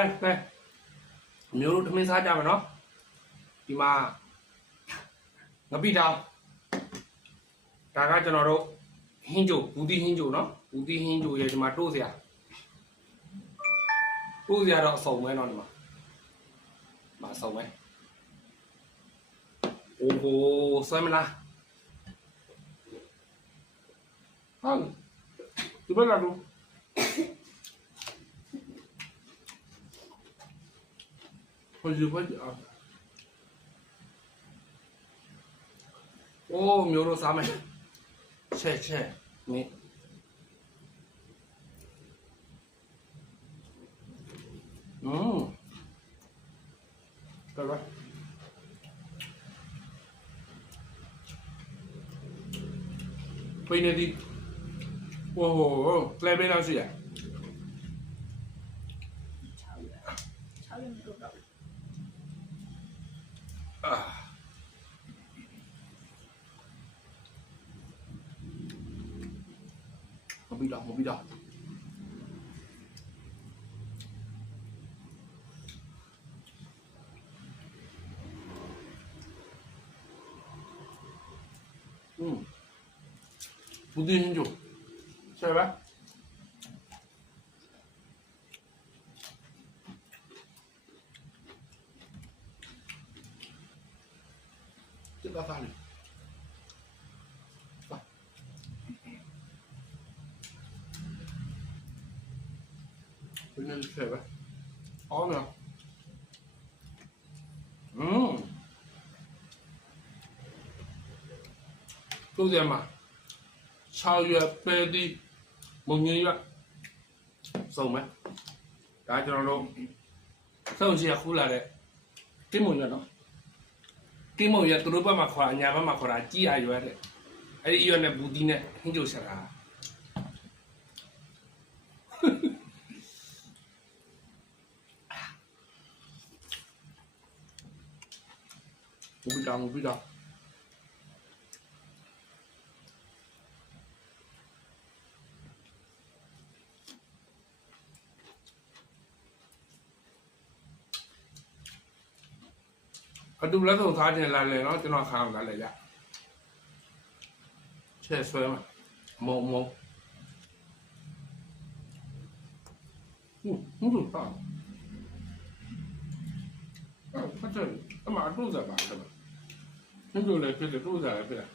来，牛肉没啥家没喏，ဒီမှာငပိတောင်ဒါကကျွန်တော်တို့ဟင်းကြိုဘူးတီဟင်းကြိုနော်ဘူးတီဟင်းကြိုရဲ့ဒီမှာတိုးစရာတော့အစုံပဲเนาะဒီမှာအစုံပဲโอ้โหဆွဲမလားဟာဒီဘက်လာလို့ဟိုဒီဘက်โอ้မျိုးတို့စားမယ်ချက်နင်းတော်ပါဖိနေဒီโอ้โหကလဲပေးလောက်ရှိရ6月没够到မပြီးတော့ဘူးတီဟင်းကြိုဆက်ပါ这个饭里，今天吃呗，好呢，都这嘛，6月8日，蒙年月，收没？大家知道喽，收些回来的，几蒙月喏。တိမုံရသူတို့ဘက်မှာခေါ်တာညာဘက်မှာခေါ်တာကြီးရရွယ်တဲ့အဲ့ဒီရွယ်နဲ့ဘူးတီးနဲ့ဟင်းကျိုဆက်တာမပြီးတော့အတူလည်းဆုံးသားတင်လာလေနော်ကျွန်တော်ခါအောင်လာလေကြချက်ဆွဲမှာမုံဟုတ်ပါဖတ်တယ်အမအတူစားပါလားဟင်းတို့လည်းဖြစ်တယ်တူစားလည်းဖြစ်တယ်